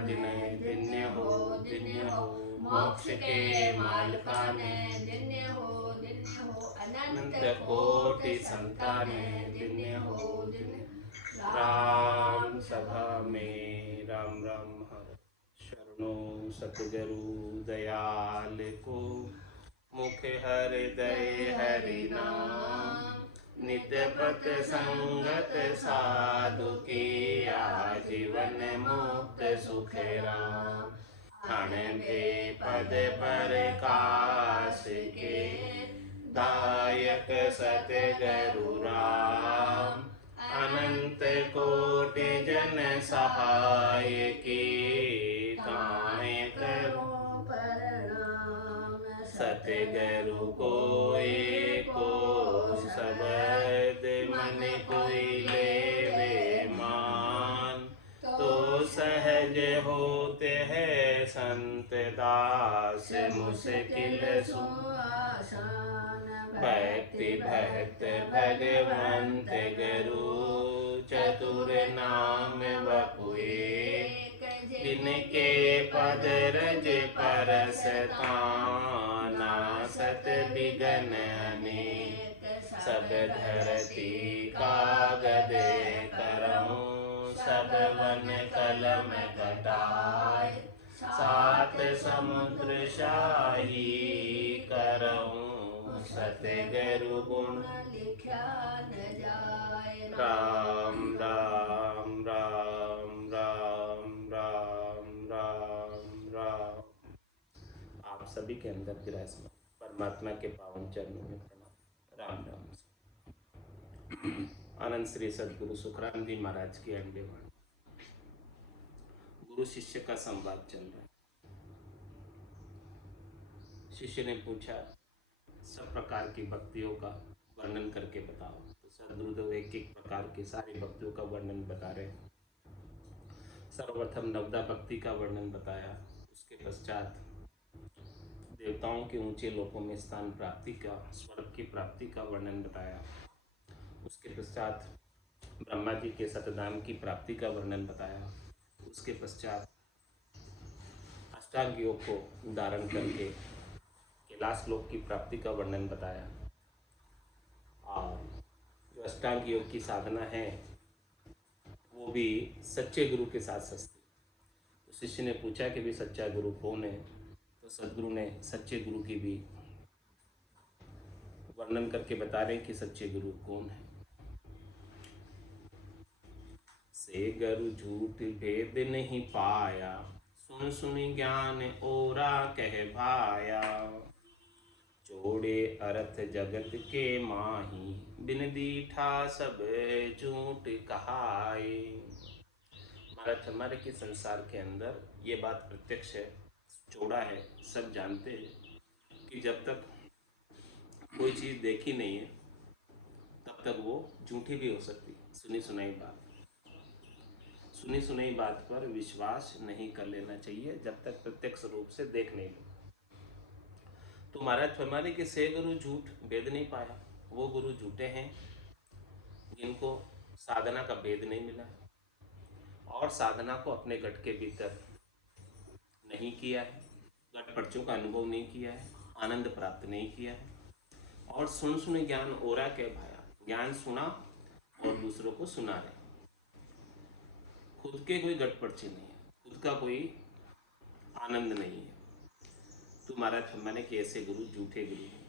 ने धन्य हो धन्य हो, मोक्ष के मालिका ने धन्य हो अनंत कोटि संताने धन्य हो धन्य। राम सभा में राम राम हर शरणो सतगुरु दयाल को, मुख हृदय हरि नाम, नित्य पथ संगत साधु की, आजीवन मुक्त सुख राम। अणबे पद पर काश के, दायक सतगुरु राम। अनंत कोटि जन सहाय की, ताए करो सतगुरु को एको शब्द मन कोई लेवे मान, तो सहज होते हैं संत दास मुश्किल सो आसान। भक्ति भक्त भगवंत गुरु, चतुर नाम बपुए, जिनके पद रज परस ताना, सत बिगन अनेक सब धरती कागद करऊं, सब वन कलम कटाए, सात समुद्र शाही करऊं, सतगुरु गुण लिखा न जाए। राम राम राम राम राम राम राम। आप सभी के अंदर विराजमान परमात्मा के पावन चरणों में प्रणाम। राम राम। आनंद श्री सदगुरु सुखराम जी महाराज की अंडे वाणी। गुरु शिष्य का संवाद चल रहा है। शिष्य ने पूछा, सब प्रकार की भक्तियों का वर्णन करके बताओ। तो सदगुरुदेव एक एक प्रकार की सारी भक्तियों का वर्णन बता रहे हैं। सर्वप्रथम नवदा भक्ति का वर्णन बताया, उसके पश्चात देवताओं के ऊंचे लोकों में स्थान प्राप्ति का, स्वर्ग की प्राप्ति का वर्णन बताया। उसके पश्चात ब्रह्मा जी के सतधाम की प्राप्ति का वर्णन बताया। उसके पश्चात अष्टांग योग को धारण करके कैलाश लोक की प्राप्ति का वर्णन बताया। और जो अष्टांग योग की साधना है वो भी सच्चे गुरु के साथ सस्ती। तो शिष्य ने पूछा कि भी सच्चा गुरु कौन है। तो सदगुरु ने सच्चे गुरु की भी वर्णन करके बता रहे कि सच्चे गुरु कौन है। से गुरु झूठ भेद नहीं पाया, सुन सुनी ज्ञान ओरा कह भाया। जोड़े अर्थ जगत के माही, बिन दीठा सब झूठ कहाए। महाराज हमारे के संसार के अंदर ये बात प्रत्यक्ष है, जोड़ा है, सब जानते हैं कि जब तक कोई चीज़ देखी नहीं है तब तक वो झूठी भी हो सकती। सुनी सुनाई बात पर विश्वास नहीं कर लेना चाहिए जब तक प्रत्यक्ष रूप से देख नहीं लो। तो महाराज फरमाने कि से गुरु झूठ भेद नहीं पाया, वो गुरु झूठे हैं जिनको साधना का भेद नहीं मिला और साधना को अपने घट के भीतर नहीं किया है, घट पर्चों का अनुभव नहीं किया है, आनंद प्राप्त नहीं किया है। और सुन सुने ज्ञान ओरा के भाया, ज्ञान सुना और दूसरों को सुना रहे, खुद के कोई घट पर्चे नहीं है, खुद का कोई आनंद नहीं है। तो महाराज फरमाने कि ऐसे गुरु झूठे गुरु हैं।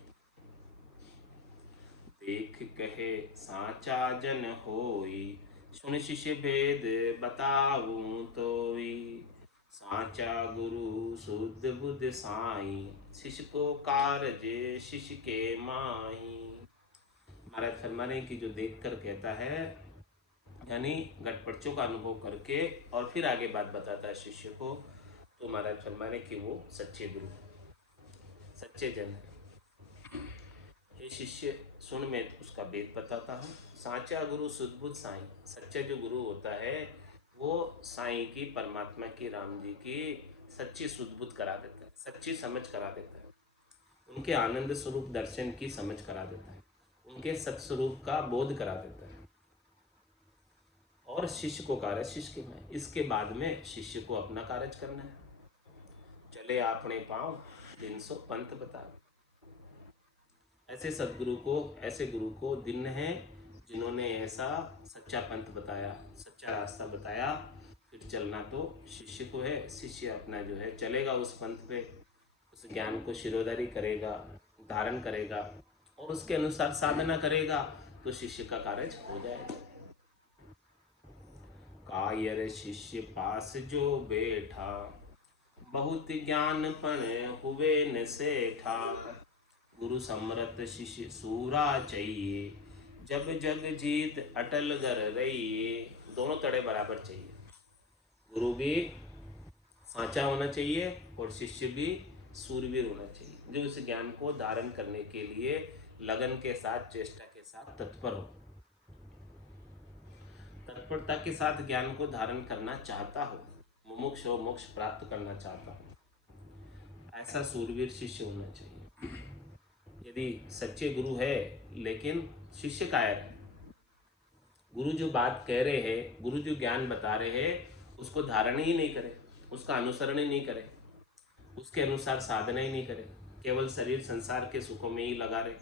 देख कहे साचा जन होई, सुन शिष्य भेद बताऊं तोई। साचा गुरु शुद्ध बुद्ध साई, शिष्य को कारज शिष्य के माई। महाराज फरमाने की जो देख कर कहता है, यानी घटपर्चों का अनुभव करके और फिर आगे बात बताता है शिष्य को, तो महाराज फरमाने कि वो सच्चे गुरु, सच्चे जन है। हे शिष्य सुन, मैं उसका भेद बताता हूँ। साचा गुरु सुदबुद्ध साईं, सच्चा जो गुरु होता है वो साईं की, परमात्मा की, राम जी की सच्ची सुदबुद्ध करा देता है, सच्ची समझ करा देता है, उनके आनंद स्वरूप दर्शन की समझ करा देता है, उनके सत्स्वरूप का बोध करा देता है। और शिष्य को कार्य शिष्य के में, इसके बाद में शिष्य को अपना कार्य करना है। चले आपने पाँव दिन सो पंथ बता। ऐसे सदगुरु को, ऐसे गुरु को दिन है जिन्होंने ऐसा सच्चा पंथ बताया, सच्चा रास्ता बताया। फिर चलना तो शिष्य को है, शिष्य अपना जो है चलेगा उस पंथ पे, उस ज्ञान को शिरोधारी करेगा, धारण करेगा और उसके अनुसार साधना करेगा तो शिष्य का कार्य हो जाएगा। कायर शिष्य पास जो बैठा, बहुत ज्ञान पण हुए न सेठा। गुरु समरत शिष्य सूरा चाहिए, जब जग जीत अटल गर रहिए। दोनों तड़े बराबर चाहिए, गुरु भी साचा होना चाहिए और शिष्य भी सूरवीर होना चाहिए, जो इस ज्ञान को धारण करने के लिए लगन के साथ, चेष्टा के साथ तत्पर हो, तत्परता के साथ ज्ञान को धारण करना चाहता हो, मुमुक्ष हो, मोक्ष प्राप्त करना चाहता हो, ऐसा सूरवीर शिष्य होना चाहिए। यदि सच्चे गुरु है लेकिन शिष्य कायर है, गुरु जो बात कह रहे हैं, गुरु जो ज्ञान बता रहे हैं उसको धारण ही नहीं करे, उसका अनुसरण ही नहीं करे, उसके अनुसार साधना ही नहीं करे, केवल शरीर संसार के सुखों में ही लगा रहे,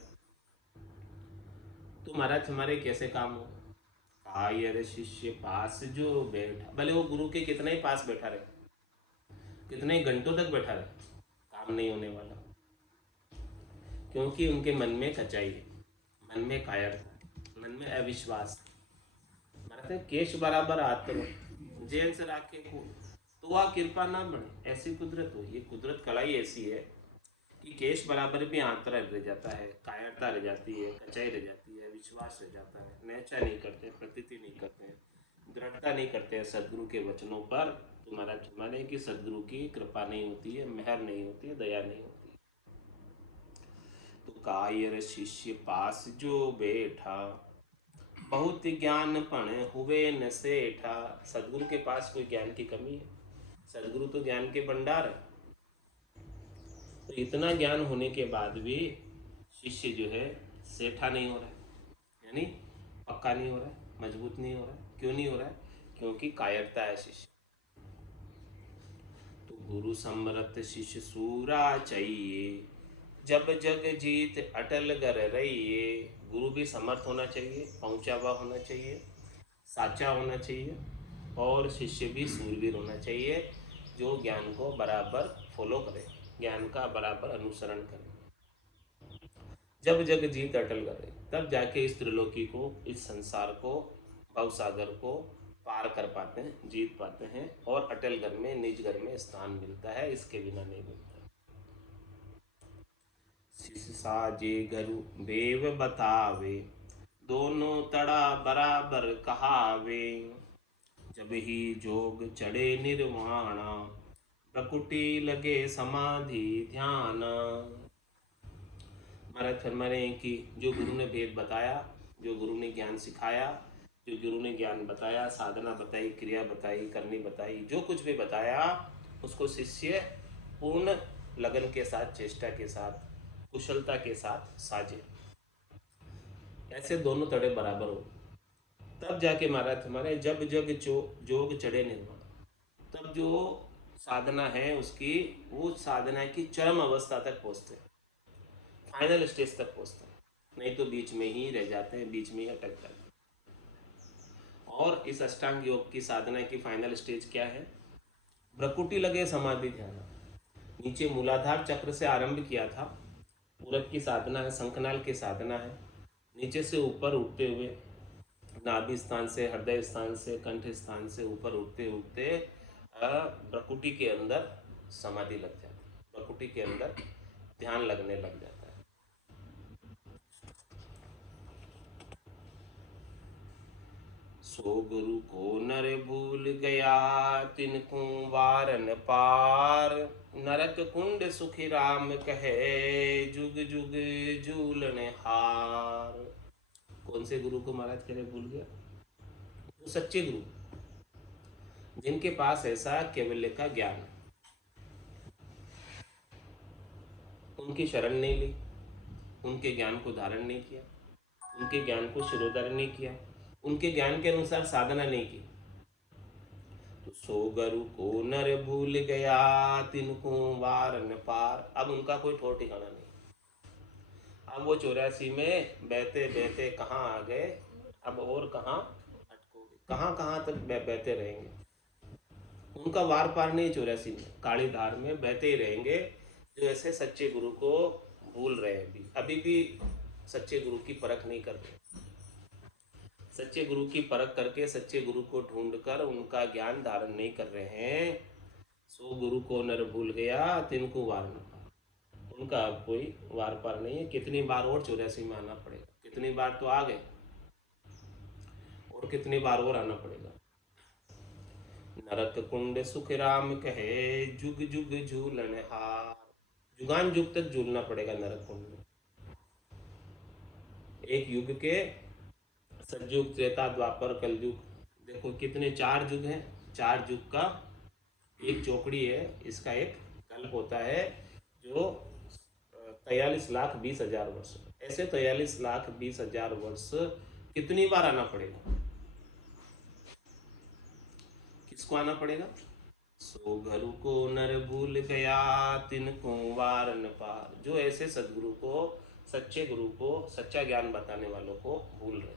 तो महाराज हमारे कैसे काम हो। कायर शिष्य पास जो बैठा, भले वो गुरु के कितने ही पास बैठा रहे, कितने घंटों तक बैठा रहे, काम नहीं होने वाला, क्योंकि उनके मन में कचाई है, मन में कायरता, मन में अविश्वास। मारते केश बराबर हाथ करो जेल से राखे को, तो वह कृपा ना बने, ऐसी कुदरत हो। ये कुदरत कलाई ऐसी है कि केश बराबर भी आंतरा रह जाता है, कायरता रह जाती है, कचाई रह जाती है, विश्वास रह जाता है, नैचा नहीं करते, प्रतीति नहीं करते, दृढ़ता नहीं करते सदगुरु के वचनों पर। तुम्हारा माने कि सदगुरु की कृपा नहीं होती है, मेहर नहीं होती है, दया नहीं होती है। तो कायर शिष्य पास जो बैठा, बहुत ज्ञान पण हुए न सेठा। सदगुरु के पास कोई ज्ञान की कमी है? सदगुरु तो ज्ञान के भंडार है। तो इतना ज्ञान होने के बाद भी शिष्य जो है सेठा नहीं हो रहा है, यानी पक्का नहीं हो रहा है, मजबूत नहीं हो रहा है। क्यों नहीं हो रहा है? क्योंकि कायरता है शिष्य। तो गुरु समरत शिष्य सूरा चाहिए, जब जग जीत अटल गर रहिए। गुरु भी समर्थ होना चाहिए, पहुंचा हुआ होना चाहिए, साचा होना चाहिए, और शिष्य भी सूरवीर होना चाहिए, जो ज्ञान को बराबर फॉलो करे, ज्ञान का बराबर अनुसरण करे। जब जग जीत अटल करे, तब जाके इस त्रिलोकी को, इस संसार को, भवसागर को पार कर पाते हैं, जीत पाते हैं, और अटल घर में, निज घर में स्थान मिलता है, इसके बिना नहीं मिलता। शिष्य साजे गुरु देव बतावे, दोनों तड़ा बराबर कहावे। जब ही जोग चढ़े निर्वाणा, प्रकुटी लगे समाधि ध्यान। महाराज फरमा रहे हैं कि जो गुरु ने वेद बताया, जो गुरु ने ज्ञान सिखाया, जो गुरु ने ज्ञान बताया, साधना बताई, क्रिया बताई, करनी बताई, जो कुछ भी बताया उसको शिष्य पूर्ण लगन के साथ, चेष्टा के साथ, कुशलता के साथ साजे। ऐसे दोनों तड़े बराबर हो, तब जाके महाराज हमारे जब जग जोग चढ़े निर्वाण, तब जो साधना है उसकी, वो साधना की चरम अवस्था तक पहुँचते हैं, फाइनल स्टेज तक पहुँचते हैं, नहीं तो बीच में ही रह जाते हैं, बीच में ही अटक जाते हैं। और इस अष्टांग योग की साधना की फाइनल स्टेज क्या है? भ्रकुटी लगे समाधि ध्यान। नीचे मूलाधार चक्र से आरंभ किया था, पूरब की साधना है, शंखनाल की साधना है, नीचे से ऊपर उठते हुए, नाभि स्थान से, हृदय स्थान से, कंठ स्थान से ऊपर उठते उठते भ्रकुटी के अंदर समाधि लग जाती है, भ्रकुटी के अंदर ध्यान लगने लग जाता है। सो गुरु को नर भूल गया, तिनको वारन पार। नरक कुंड सुखी राम कहे, जुग जुग झूलन हार। कौन से गुरु को महाराज कह रहे भूल गया? वो सच्चे गुरु, जिनके पास ऐसा केवल्य का ज्ञान, उनकी शरण नहीं ली, उनके ज्ञान को धारण नहीं किया, उनके ज्ञान को शिरोधारण नहीं किया, उनके ज्ञान के अनुसार साधना नहीं की। तो सो गुरु को नर भूल गया, तिनको वार न पार। अब उनका कोई ठोर ठिकाना नहीं। अब वो 84 में बहते बहते कहाँ आ गए, अब और कहाँ अटकोगे, कहाँ कहाँ तक बहते रहेंगे। उनका वार पार नहीं, 84 में काली धार में बहते ही रहेंगे। जो ऐसे सच्चे गुरु को भूल रहे हैं, अभी भी सच्चे गुरु की परख नहीं कर रहे। सच्चे गुरु की परख करके सच्चे गुरु को ढूंढकर उनका ज्ञान धारण नहीं कर रहे हैं। सो गुरु को नर भूल गया, तिनको वार न पार। उनका अब कोई वार पार नहीं है। कितनी बार और 84 में आना पड़ेगा, कितनी बार तो आ गए और कितनी बार और आना पड़ेगा। नरक कुंड सुख राम कहे, जुग जुग झूलन हार। जुगान युग तक झूलना पड़ेगा नरक कुंड में। एक युग के सतयुग, त्रेता, द्वापर, कलयुग, देखो कितने 4 युग हैं। 4 युग का एक चौकड़ी है, इसका एक कल्प होता है जो 43,20,000 वर्ष। ऐसे 43,20,000 वर्ष कितनी बार आना पड़ेगा, किसको आना पड़ेगा। सो गुरु को नर भूल गया, तिनको वार न पार। जो ऐसे सदगुरु को, सच्चे गुरु को, सच्चा ज्ञान बताने वालों को भूल रहे।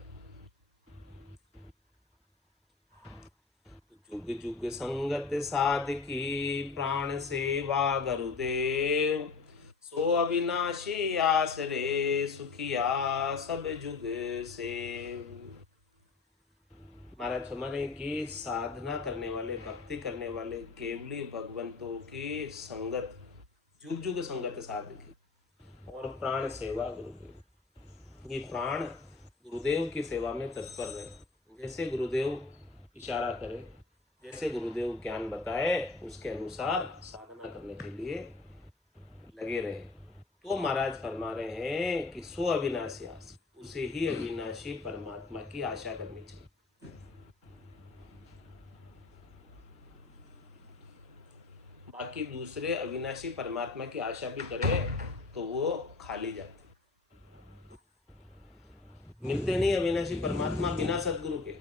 जुग जुग संगत साधकी, प्राण सेवा गुरुदेव। सो अविनाशी आसरे, सुखिया सब जुग से। महाराज हमारे की साधना करने वाले, भक्ति करने वाले केवली भगवंतों की संगत, जुग जुग संगत साधकी, और प्राण सेवा गुरुदेव। ये प्राण गुरुदेव की सेवा में तत्पर रहे। जैसे गुरुदेव इशारा करे, जैसे गुरुदेव ज्ञान बताए, उसके अनुसार साधना करने के लिए लगे रहे। तो महाराज फरमा रहे हैं कि सो अविनाशी आस, उसे ही अविनाशी परमात्मा की आशा करनी चाहिए। बाकी दूसरे अविनाशी परमात्मा की आशा भी करे तो वो खाली जाते, मिलते नहीं अविनाशी परमात्मा बिना सदगुरु के।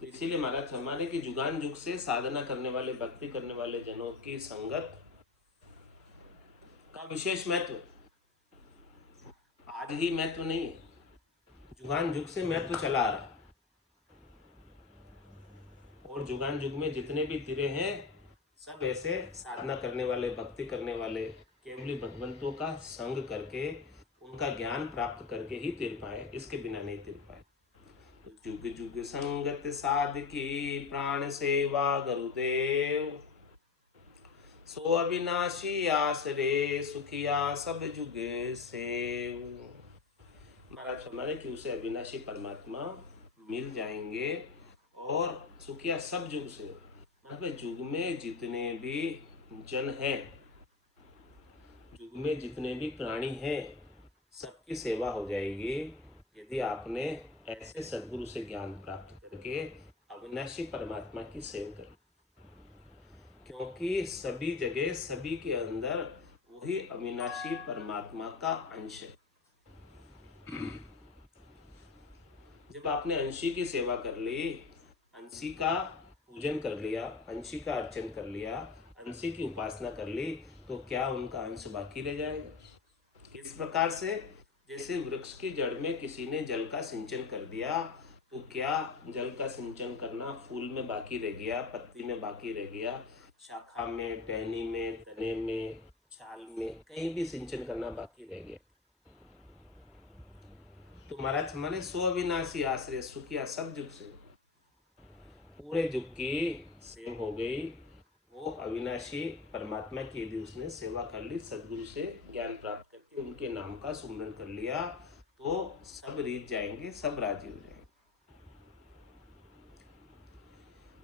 तो इसीलिए महाराज हमारे की जुगान जुग से साधना करने वाले, भक्ति करने वाले जनों की संगत का विशेष महत्व। आज ही महत्व नहीं है, जुगान जुग से महत्व चला आ रहा। और जुगान जुग में जितने भी तिरे हैं, सब ऐसे साधना करने वाले, भक्ति करने वाले, केवली भगवंतों का संग करके, उनका ज्ञान प्राप्त करके ही तिर पाए, इसके बिना नहीं तिर पाए। जुग जुग संगत साधकी, प्राण सेवा गुरुदेव। सो अविनाशी आसरे, सुखिया सब जुग से। महाराज हमारे कि उसे अविनाशी परमात्मा मिल जाएंगे और सुखिया सब जुग से, मतलब जुग में जितने भी जन हैं, युग में जितने भी प्राणी हैं, सबकी सेवा हो जाएगी यदि आपने ऐसे सदगुरु से ज्ञान प्राप्त करके अविनाशी परमात्मा की सेवा करें। क्योंकि सभी जगह, सभी के अंदर वही अविनाशी परमात्मा का अंश है। जब आपने अंशी की सेवा कर ली, अंशी का पूजन कर लिया, अंशी का अर्चन कर लिया, अंशी की उपासना कर ली, तो क्या उनका अंश बाकी रह जाएगा? किस प्रकार से? जैसे वृक्ष की जड़ में किसी ने जल का सिंचन कर दिया, तो क्या जल का सिंचन करना फूल में बाकी रह गया, पत्ती में बाकी रह गया, शाखा में, टहनी में, तने में, छाल में, कहीं भी सिंचन करना बाकी रह गया? तो महाराज हमारे सो अविनाशी आश्रय, सुखिया सब जुग से, पूरे जुग की सेव हो गई। वो अविनाशी परमात्मा की यदि उसने सेवा कर ली, सदगुरु से ज्ञान प्राप्त करके उनके नाम का सुमरन कर लिया, तो सब रीत जाएंगे, सब राजी हो जाएंगे।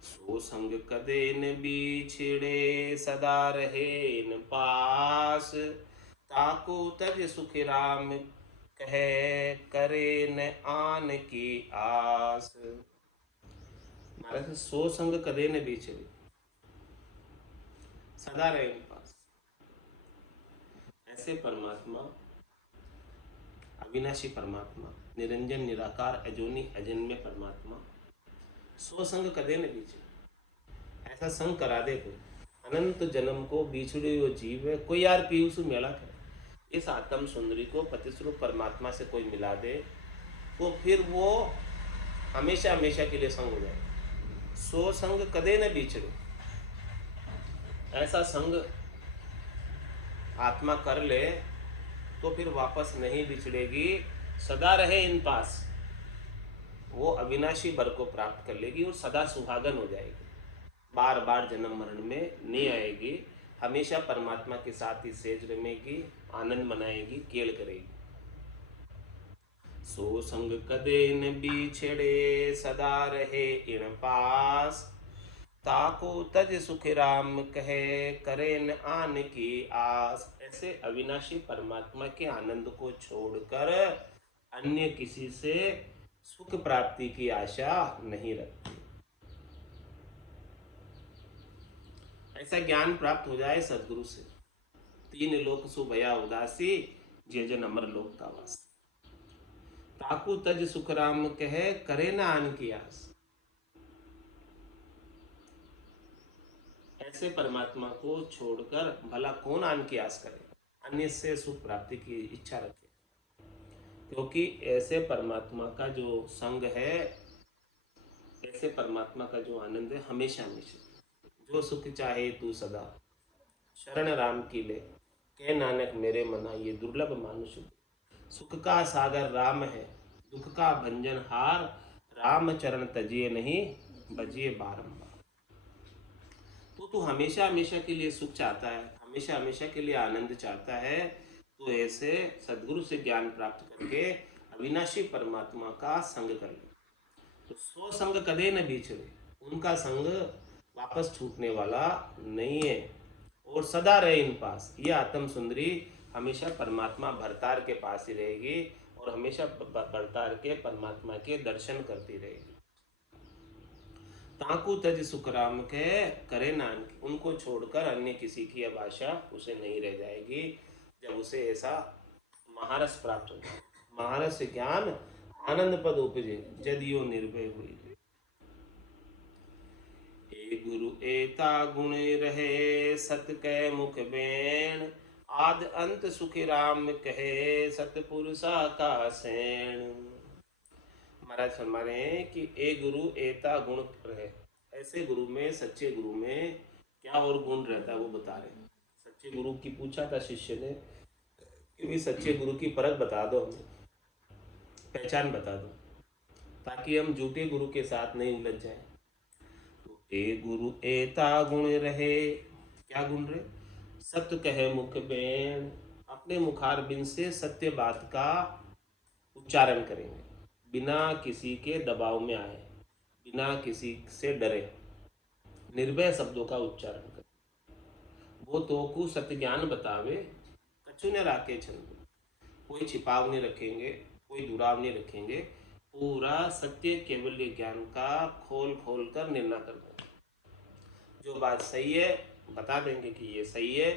सो संग कदे न बिछड़े, सदा रहे न पास। ताको तज सुख राम कहे, करे न आन की आस। महाराज सो संग कदे न बिछड़े, सदा रहे उनके पास। ऐसे परमात्मा, अविनाशी परमात्मा निरंजन निराकार अजोनी अजन्मे परमात्मा सो संग कदे न बीचे। ऐसा संग करा दे कोई, अनंत जन्म को बिछड़े हुए जीव है कोई यार पीयूष मेला करे, इस आत्म सुंदरी को पतिस्वरूप परमात्मा से कोई मिला दे तो फिर वो हमेशा हमेशा के लिए संग हो जाए। सो संग कदे न बिछड़े, ऐसा संग आत्मा कर ले तो फिर वापस नहीं बिछड़ेगी, सदा रहे इन पास, वो अविनाशी वर को प्राप्त कर लेगी और सदा सुहागन हो जाएगी, बार बार जन्म मरण में नहीं आएगी, हमेशा परमात्मा के साथ ही सेज रमेगी, आनंद मनाएगी, केल करेगी। सो संग कदे न बिछड़े सदा रहे इन पास, ताको तज सुख राम कहे करे न आन की आस। ऐसे अविनाशी परमात्मा के आनंद को छोड़कर अन्य किसी से सुख प्राप्ति की आशा नहीं रखती। ऐसा ज्ञान प्राप्त हो जाए सदगुरु से, तीन लोक सु भया उदासी, जे जन अमर लोक का वास। ताकू तज सुख राम कहे करे न आन की आस। ऐसे परमात्मा को छोड़कर भला कौन आन की आस करे, अन्य से सुख प्राप्ति की इच्छा रखे, क्योंकि ऐसे परमात्मा का जो संग है, ऐसे परमात्मा का जो आनंद है हमेशा हमेशा, जो सुख चाहे तू सदा शरण राम की ले, कह नानक मेरे मना ये दुर्लभ मानुष। सुख का सागर राम है, दुख का भंजन हार, राम चरण तजिए नहीं बजिए बारंबार। तो तू हमेशा हमेशा के लिए सुख चाहता है, हमेशा हमेशा के लिए आनंद चाहता है, तो ऐसे सदगुरु से ज्ञान प्राप्त करके अविनाशी परमात्मा का संग कर ले। तो सो संग कदे न बिछड़े, उनका संग वापस छूटने वाला नहीं है और सदा रहे इन पास। ये आत्म सुंदरी हमेशा परमात्मा भरतार के पास ही रहेगी और हमेशा भरतार के परमात्मा के दर्शन करती रहेगी। ताकू तज सुख राम के करे नानक, उनको छोड़कर अन्य किसी की अब आशा उसे नहीं रह जाएगी जब उसे ऐसा महारस प्राप्त हो जाए। महारस ज्ञान आनंद पद उपजे, जदियो निर्भय हुई। ए गुरु एता गुण रहे सत कै मुख बेण, आद अंत सुखी राम कहे सतपुरुषा का सेण। महाराज फरमा रहे हैं कि ए गुरु एता गुण रहे, ऐसे गुरु में, सच्चे गुरु में क्या और गुण रहता है वो बता रहे हैं। सच्चे गुरु की पूछा था शिष्य ने कि सच्चे गुरु की परख बता दो, हमें पहचान बता दो, ताकि हम झूठे गुरु के साथ नहीं उलझ जाए। तो ए गुरु एता गुण रहे, क्या गुण रहे? सत्य कहे मुख बेन, अपने मुखार बिन से सत्य बात का उच्चारण करेंगे, बिना किसी के दबाव में आए, बिना किसी से डरे, निर्भय शब्दों का उच्चारण करें। वो तो को सत्य ज्ञान बतावे, कछु न राखे छंद, कोई छिपाव नहीं रखेंगे, कोई दुराव नहीं रखेंगे, पूरा सत्य केवल ज्ञान का खोल खोल कर निर्णय कर देंगे। जो बात सही है बता देंगे कि ये सही है,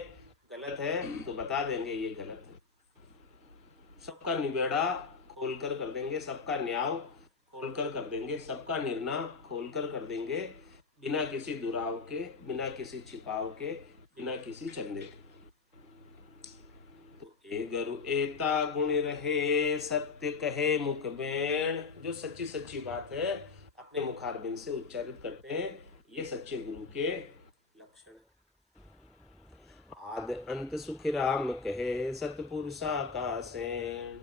गलत है तो बता देंगे ये गलत है। सबका निबेड़ा खोलकर कर देंगे, सबका न्याय खोलकर कर देंगे, सबका निर्णय खोलकर कर देंगे, बिना किसी दुराव के, बिना किसी छिपाव के, बिना किसी चंदे के। तो ए गुरु एता गुण रहे सत्य कहे मुख बेण, जो सच्ची सच्ची बात है अपने मुखारबिंद से उच्चारित करते हैं, ये सच्चे गुरु के लक्षण है। आद अंत सुख राम कहे सतपुरुषा का सेण,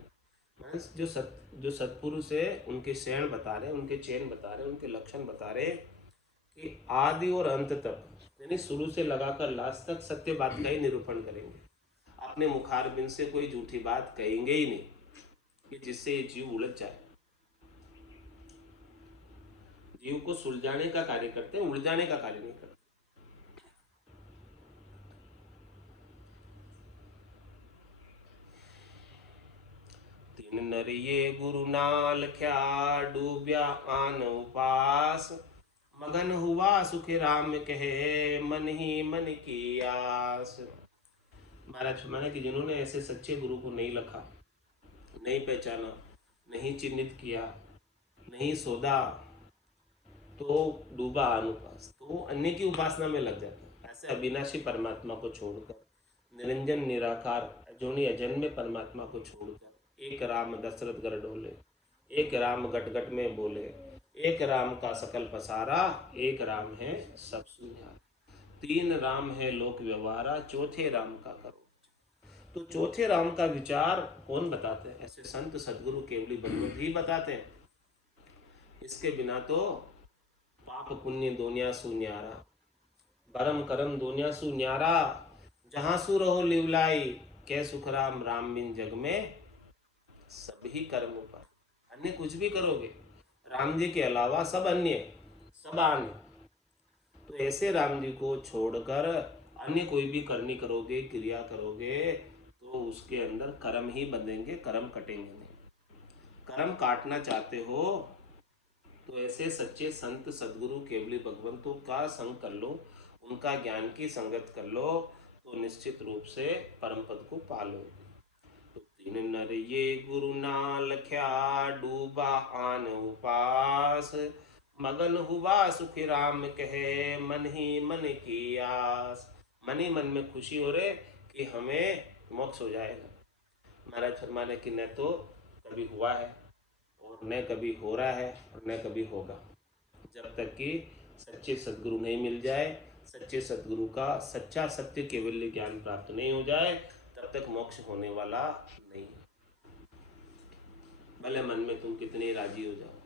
जो सतपुरुष है उनके शैन बता रहे, उनके चैन बता रहे, उनके लक्षण बता रहे कि आदि और अंत तक, यानी शुरू से लगाकर लास्ट तक सत्य बात का ही निरूपण करेंगे, अपने मुखारबिंद से कोई झूठी बात कहेंगे ही नहीं कि जिससे ये जीव उलझ जाए। जीव को सुलझाने का कार्य करते हैं, उलझाने का कार्य नहीं करते। तीन नर ये गुरु नाल ख्या डूब्या आन उपास, मगन हुआ सुख राम कहे मन ही मन की आस। महाराज फरमाने कि जिन्होंने ऐसे सच्चे गुरु को नहीं लखा, नहीं पहचाना, नहीं चिन्हित किया, नहीं सोधा, तो डूबा अनुपास, तो अन्य की उपासना में लग जाता है। ऐसे अविनाशी परमात्मा को छोड़कर, निरंजन निराकार अजोनी अजन्मे परमात्मा को छोड़कर, एक राम दशरथ गर डोले, एक राम गट गट में बोले, एक राम का सकल पसारा, एक राम है सब सुझारा, तीन राम है लोक व्यवहारा, चौथे राम का करो। तो चौथे राम का विचार कौन बताते हैं? ऐसे संत सदगुरु केवली भगवत ही बताते हैं। इसके बिना तो पाप पुण्य दुनिया सुन्यारा, परम करम दुनिया सुन्यारा, जहां सु रहो लिवलाई, कै सुख राम राम बिन जग में सभी कर्म पर। अन्य कुछ भी करोगे, राम जी के अलावा सब अन्य, सब अन्य। तो ऐसे राम जी को छोड़कर अन्य कोई भी करनी करोगे, क्रिया करोगे, तो उसके अंदर कर्म ही बंधेंगे, कर्म कटेंगे नहीं। कर्म काटना चाहते हो तो ऐसे सच्चे संत सदगुरु केवली भगवंतों का संग कर लो, उनका ज्ञान की संगत कर लो, तो निश्चित रूप से परम पद को पालो। तो तीन नर ये गुरु ना लख्या, डूबा आन उपास, मगन हुआ सुखी राम कहे, मन ही मन की आस। मन ही मन में खुशी हो रहे कि हमें मोक्ष हो जाएगा। महाराज फरमाने की न तो कभी हुआ है, और न कभी हो रहा है, और न कभी होगा। जब तक कि सच्चे सदगुरु नहीं मिल जाए, सच्चे सदगुरु का सच्चा सत्य केवल ज्ञान प्राप्त नहीं हो जाए, तब तक मोक्ष होने वाला नहीं। भले मन में तुम कितने राजी हो जाओ।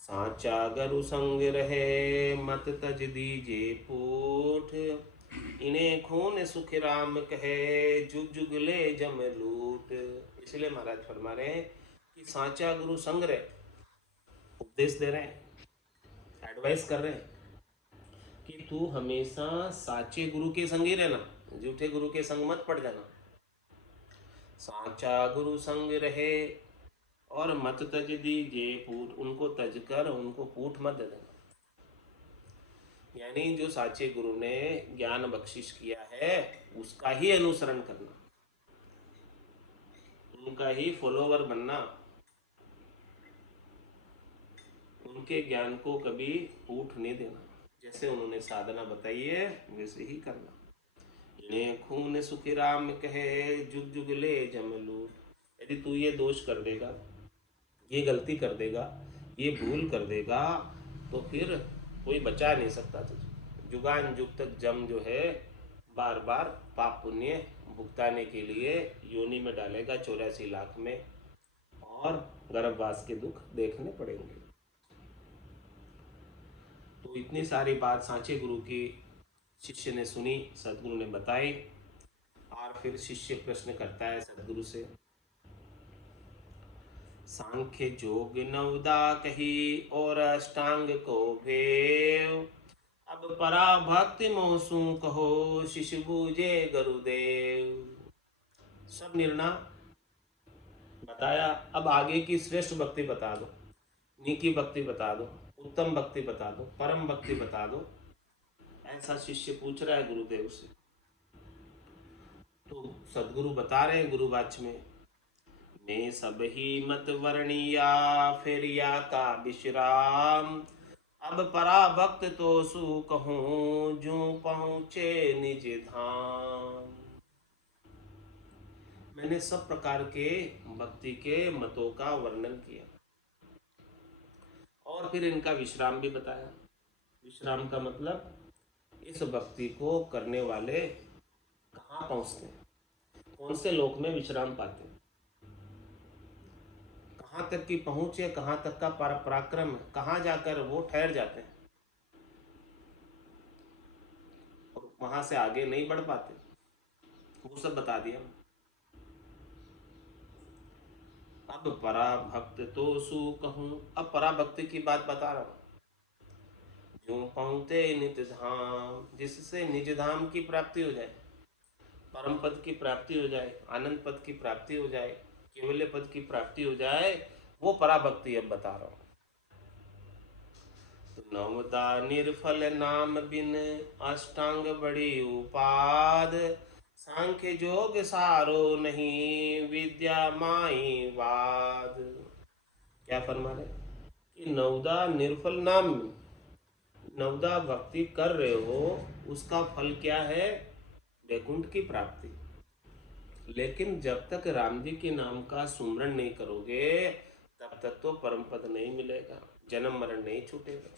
साचा गुरु संग रहे, मत तज दीजे पूठ, इन्हें खून सुख राम कहे, जुग जुग ले जम लूट। इसलिए महाराज फरमा रहे हैं कि साचा गुरु संग रहे, उपदेश दे रहे हैं, एडवाइस कर रहे हैं कि तू हमेशा साचे गुरु के संग ही रहना, झूठे गुरु के संग मत पड़ जाना। साचा गुरु संग रहे और मत तज दीजे पूठ, उनको तज कर उनको पूठ मत दे देना। यानी जो साचे गुरु ने ज्ञान बख्शिश किया है उसका ही अनुसरण करना, उनका ही फॉलोवर बनना, उनके ज्ञान को कभी पूठ नहीं देना। जैसे उन्होंने साधना बताई है वैसे ही करना। इन्हें खून सुखी राम कहे, जुग जुग ले जम लूट। यदि तू ये दोष कर देगा, ये गलती कर देगा, ये भूल कर देगा, तो फिर कोई बचा नहीं सकता तुझे। जुगान जुग तक जम जो है बार बार पाप पुण्य भुगताने के लिए योनि में डालेगा 84 लाख में, और गर्भवास के दुख देखने पड़ेंगे। तो इतनी सारी बात सांचे गुरु की शिष्य ने सुनी, सदगुरु ने बताई, और फिर शिष्य प्रश्न करता है सदगुरु से, सांख्य जोग नवदा कही और अष्टांग को भेव, अब परा भक्ति मोसू कहो, शिशु बूझे गुरुदेव। सब निर्णय बताया, अब आगे की श्रेष्ठ भक्ति बता दो, नीकी भक्ति बता दो, उत्तम भक्ति बता दो, परम भक्ति बता दो। ऐसा शिष्य पूछ रहा है गुरुदेव से। तो सदगुरु बता रहे हैं गुरुवाच में, मैं सब ही मत वर्णिया, फिर या का विश्राम, अब परा भक्त तो सु कहूँ, जो पहुँचे निज धाम। मैंने सब प्रकार के भक्ति के मतों का वर्णन किया, और फिर इनका विश्राम भी बताया। विश्राम का मतलब इस भक्ति को करने वाले कहाँ पहुँचते हैं, कौन से लोक में विश्राम पाते हैं, कहाँ तक की पहुँच है, कहाँ तक का पराक्रम है, कहाँ जाकर वो ठहर जाते हैं और वहां से आगे नहीं बढ़ पाते, वो सब बता दिया। अब परा भक्त तो सु कहूँ, अब परा भक्ति की बात बता रहा हूँ। जो पहुँचते निज धाम, जिससे निज धाम की प्राप्ति हो जाए, परम पद की प्राप्ति हो जाए, आनंद पद की प्राप्ति हो जाए, केवल्य पद की प्राप्ति हो जाए, वो पराभक्ति अब बता रहा हूँ। तो नवदा निर्फल नाम बिन, अष्टांग बड़ी उपाद, सांख्य जोग सारो नहीं, विद्या माई वाद। क्या फरमा रहे कि नवदा निर्फल नाम में नवदा भक्ति कर रहे हो, उसका फल क्या है? वैकुंठ की प्राप्ति। लेकिन जब तक राम जी के नाम का सुमरण नहीं करोगे, तब तक तो परम पद नहीं मिलेगा, जन्म मरण नहीं छूटेगा।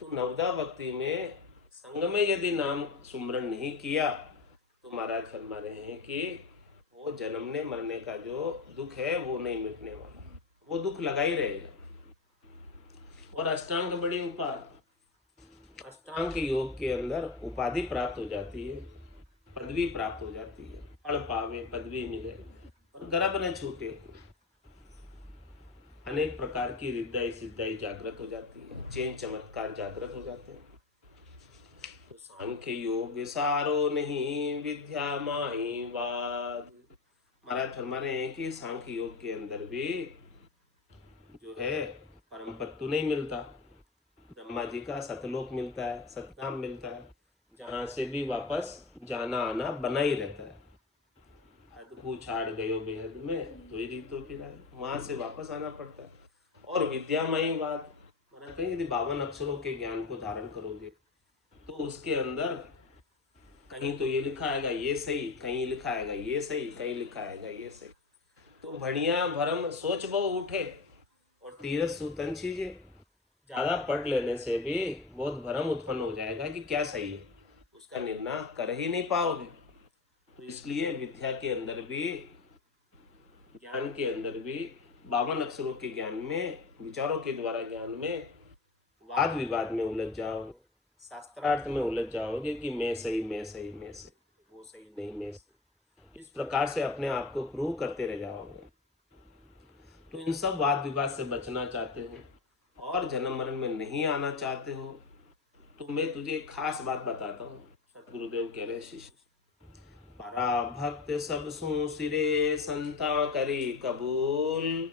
तो नवदा भक्ति में संग में यदि नाम सुमरण नहीं किया, तो महाराज फरमा रहे हैं कि वो जन्मने मरने का जो दुख है वो नहीं मिटने वाला, वो दुख लगा ही रहेगा। और अष्टांग बड़ी अष्टांग योग के अंदर उपाधि प्राप्त हो जाती है, पदवी प्राप्त हो जाती है, फल पावे पदवी मिले और गर्भ न छूटे, अनेक प्रकार की रिद्धाई सिद्धाई जागृत हो जाती है, चेन चमत्कार जागृत हो जाते हैं। तो सांख्य योग सारो नहीं, विद्या माई वाद। महाराज फरमा रहे हैं कि सांख्य योग के अंदर भी जो है परम पद तो नहीं मिलता। ब्रह्मा जी का सतलोक मिलता है, सतनाम मिलता है, जहाँ से भी वापस जाना आना बना ही रहता है। अदभु छाड़ गयो बेहद में तो ही रीतो फिर आए, वहाँ से वापस आना पड़ता है। और विद्यामयी बात मैंने कही, यदि 52 अक्षरों के ज्ञान को धारण करोगे तो उसके अंदर कहीं तो ये लिखा आएगा ये सही, कहीं लिखा आएगा ये सही, कहीं लिखा आएगा ये सही। तो भड़िया भरम सोच बहु उठे और तीरथ सूतन चीजें। ज़्यादा पढ़ लेने से भी बहुत भ्रम उत्पन्न हो जाएगा कि क्या सही है, उसका निर्णय कर ही नहीं पाओगे। तो इसलिए विद्या के अंदर भी, ज्ञान के अंदर भी 52 अक्षरों के ज्ञान में, विचारों के द्वारा ज्ञान में वाद विवाद में उलझ जाओगे, शास्त्रार्थ में उलझ जाओगे कि मैं सही मैं सही मैं सही, वो सही नहीं मैं सही, इस प्रकार से अपने आप को प्रूव करते रह जाओगे। तो इन सब वाद विवाद से बचना चाहते हो और जन्म मरण में नहीं आना चाहते हो, तो मैं तुझे एक खास बात बताता हूँ। सतगुरुदेव कह रहे शिष्य, परा भक्त सब सु सिरे संता करी कबूल,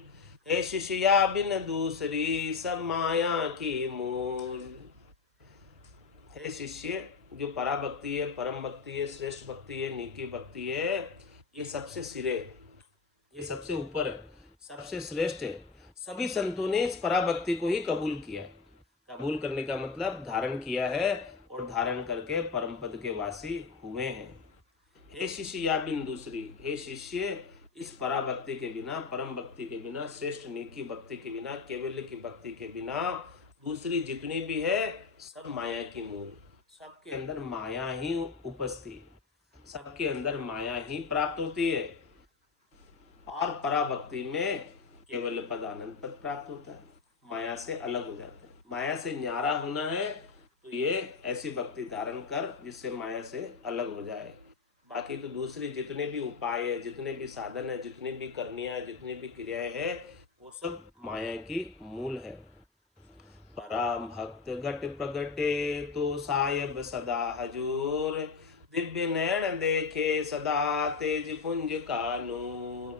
हे शिष्या बिन दूसरी सब माया की मूल। हे शिष्य, जो परा भक्ति है, परम भक्ति है, श्रेष्ठ भक्ति है, नीकी भक्ति है, ये सबसे सिरे, ये सबसे ऊपर है, सबसे श्रेष्ठ है। सभी संतों ने इस पराभक्ति को ही कबूल किया है। कबूल करने का मतलब धारण किया है और धारण करके परम पद के वासी हुए हैं। हे शिष्य या बिन दूसरी, हे शिष्य, इस पराभक्ति के बिना, परम भक्ति के बिना, श्रेष्ठ नेकी भक्ति के बिना, केवल्य की भक्ति के बिना दूसरी जितनी भी है सब माया की मूल। सबके अंदर माया ही उपस्थित, सबके अंदर माया ही प्राप्त होती है। और पराभक्ति में केवल पद आनंद पद प्राप्त होता है, माया से अलग हो जाते हैं। माया से न्यारा होना है तो ये ऐसी भक्ति धारण कर जिससे माया से अलग हो जाए। बाकी तो दूसरी जितने भी उपाय है, जितने भी साधन है, जितनी भी करनियाँ है, जितनी भी क्रियाएं हैं, वो सब माया की मूल है। पराम भक्त घट प्रगटे तो सायब सदा हजूर, दिव्य नैन देखे सदा तेज पुंज का नूर।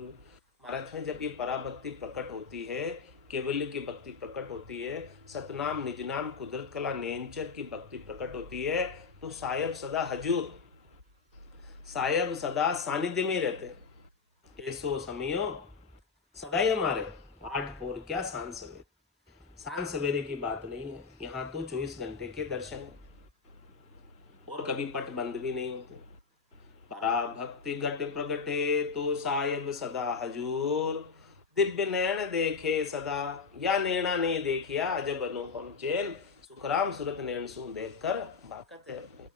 महाराज में जब ये पराभक्ति प्रकट होती है, केवल्य की भक्ति प्रकट होती है, सतनाम निजनाम कुदरत कला नेंचर की भक्ति प्रकट होती है, तो सायब सदा हजूर, सायब सदा सानिध्य में रहते हैं। ऐसो समयो सदा ही हमारे, आठ फोर क्या सांझ सवेरे, सांझ सवेरे की बात नहीं है, यहाँ तो 24 घंटे के दर्शन है और कभी पट बंद भी नहीं होते। परा भक्ति घट प्रगटे तो सायब सदा हजूर, दिव्य नयन देखे सदा, या नैना नहीं देखिया अजब अनुपम चैन, सुखराम सूरत नैन सु देख कर भाकत है अपने।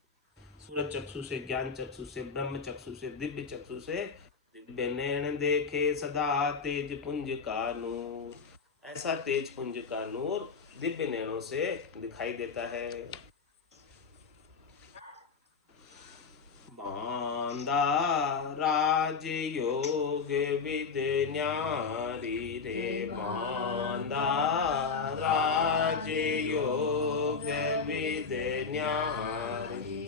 सूरत चक्षु से, ज्ञान चक्षु से, ब्रह्म चक्षु से, दिव्य चक्षु से, दिव्य नैन देखे सदा तेज पुंज का नूर। ऐसा तेज पुंज का नूर दिव्य नैनों से दिखाई देता है। बांदा राजयोग विद न्यारी रे, बांदा राजयोग विद न्यारी,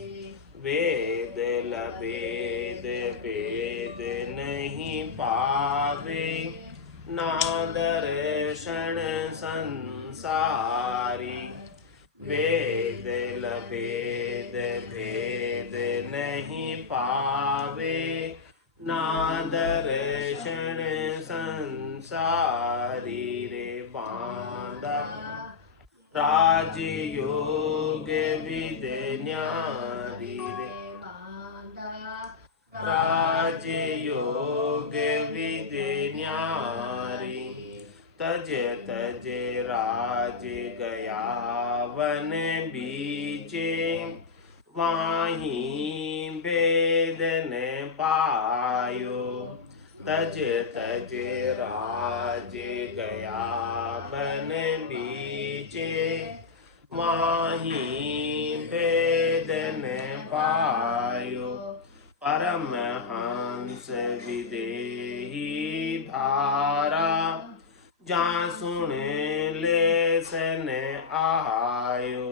वेद लभेद वेद नहीं पावे, ना दर्शन संसारी, वेद लभेद भेद नहीं पावे, राजयोग विद्य न्यारी रे राजयोग विद्य न्यारी तज तज राज गया वन बीचे वाहीं वेद न पायो तज तज राज गया वन बीचे वाहीं वेद न पायो परमहंस विदेही धारा जा सुन लेसन आयो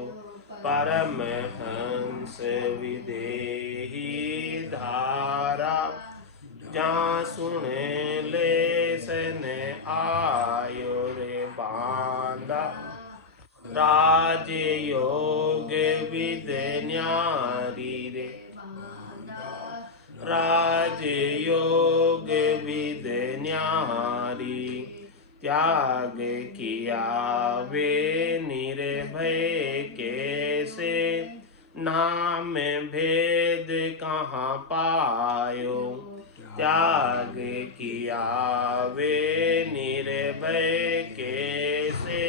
परमहंस विदेही धारा जा सुन लेसन आयो रे बांदा राजयोग विद्य न्यारी रे राजयोग विद्य न्यारी त्याग किया वे निर्भय कैसे नाम भेद कहाँ पायो त्याग किया वे निर्भय कैसे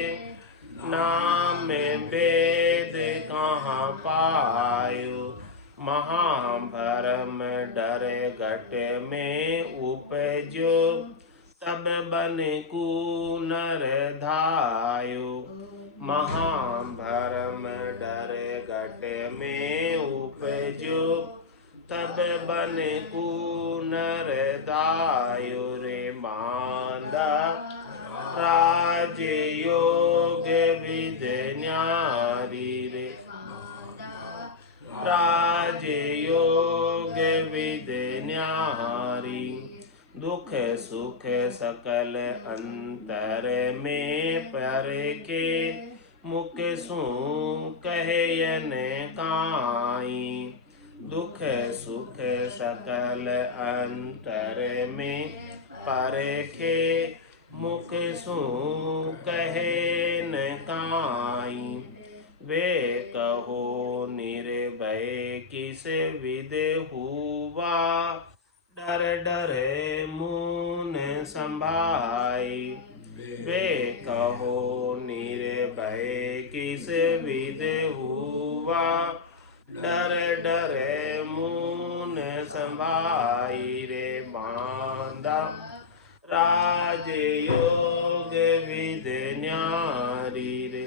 नाम भेद कहाँ पायो महाभरम डर घट में उपजो तब बन कू नर धायो महाभरम डर घट में उपजो तब बन कू नर धायो रे मांदा राजयोग विद्य न्यारी रे राजयोग विद्य न्यारी दुख सुख सकल अंतर में पर के मुख सु कहयन काई दुख सुख सकल अंतर में पर के मुख सु कहन काई वे कहो निर्भय किस विद हुआ डर डर मून संभाई वे कहो निर्भय किस विद हुआ डर डर मून संभाई रे बांदा राजयोग विद्य न्यारी रे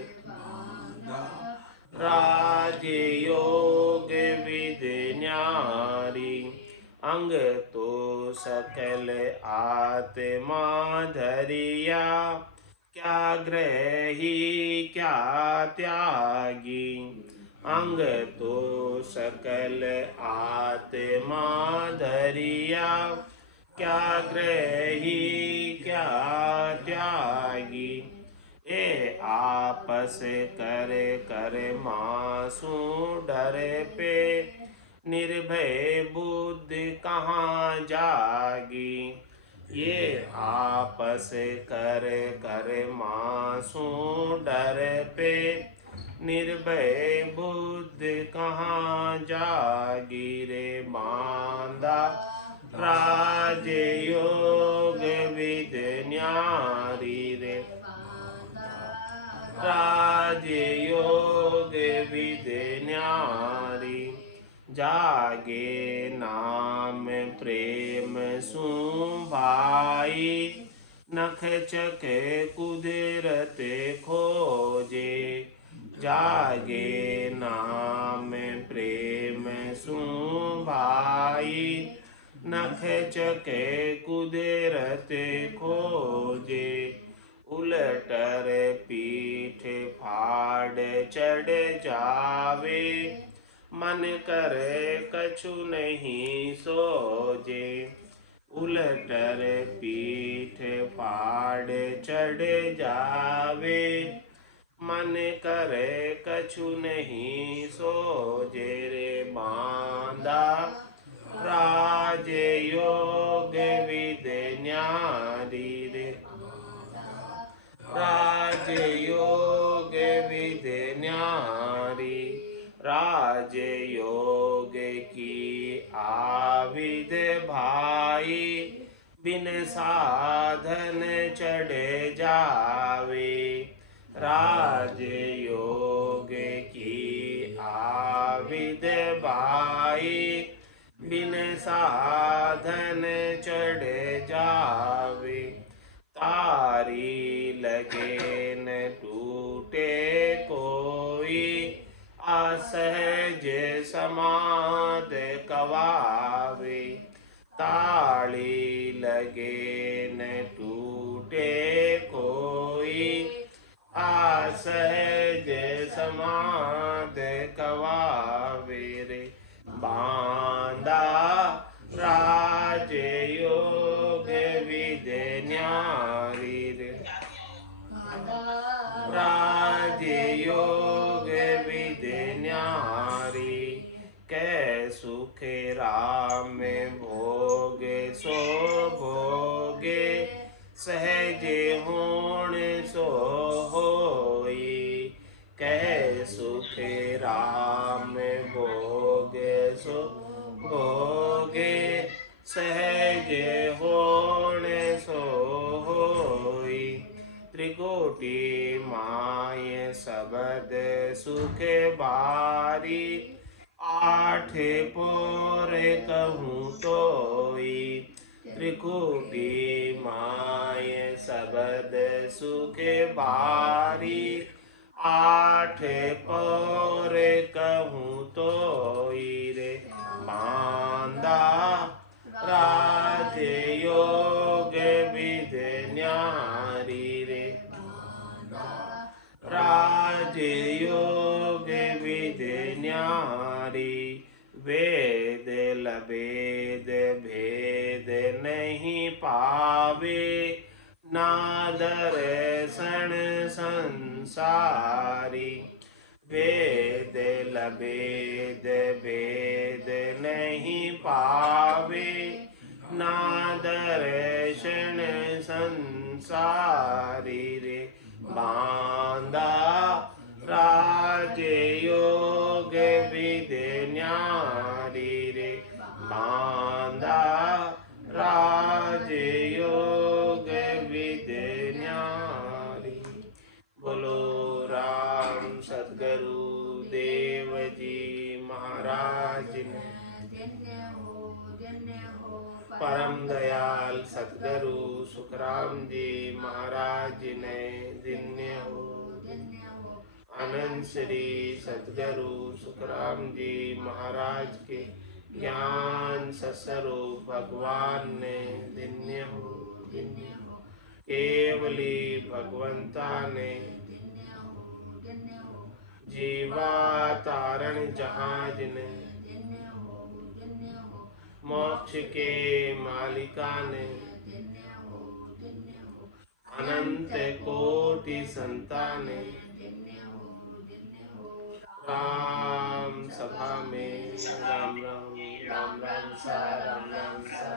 राजयोग विद्य न्यारी अंग तो सकल आत्मा धरिया क्या ग्रही क्या त्यागी अंग तो सकल आत्मा धरिया क्या ग्रही क्या त्यागी ए आपस कर कर मासू डर पे निर्भय बुद्धि कहाँ जागी ये आपस कर कर मासू डर पे निर्भय बुद्धि कहाँ जागी रे मांदा राजयोग विद्य न्यारी रे राजयोग विद्य न्यारी जागे नाम प्रेम सु भाई नख चक कुदरत खोजे जागे नाम प्रेम सु भाई नख चके कुदरत खोजे उलटर पीठ फाड़ चढ़ जावे मन करे कछु नहीं सोजे उलटर पीठ फाड़ चढ़ जावे मन करे कछु नहीं सोजे रे बांदा राजयोग विद्य न्यारी रे राजयोग विद्य न्यारी राज योग की आविद भाई, बिन साधन चढ़ जावे। राज योग की आविद भाई, बिन साधन चढ़ जावे। तारी लगे न टूटे कोई, असहज समाध कवावे। ताली लगे न टूटे कोई, असहज समाध कवावे रे। बांधा राज योग विद न्यारी रे। राज योग विद न्यारी, कै सुख राम भोग सो भोगे। सहज होण सो होई, कै सुख राम भोग सो भोगे। सहज होण सो होई, त्रिकोटि माय सबद सुख बारी। आठ पोर कहूँ तोई, त्रिकोटि माय सबद सुख बारी। आठ पोर कहूँ तोई रे। बांधा राज योग विद न्यारी रे। राज योग विद न्यारी, वेद लभेद भेद नहीं पावे। नादर्शन संसारी, वेद लभेद भेद नहीं पावे। नादर्शन संसारी रे। बांधा राज योग विद न्यारी रे। बांधा राज योग विद न्यारी। बोलो राम सद्गुरु देव जी महाराज ने। परम दयाल सद्गुरु सुखराम जी महाराज ने धन्य हो। अनंत श्री सद्गुरु सुखराम जी महाराज के ज्ञान सस्वरूप भगवान ने धन्य हो। केवली भगवंता ने जीवा तारण जहाज ने। मोक्ष के मालिका ने। अनंत कोटि संताने। राम सभा में राम राम राम राम सा राम राम सा।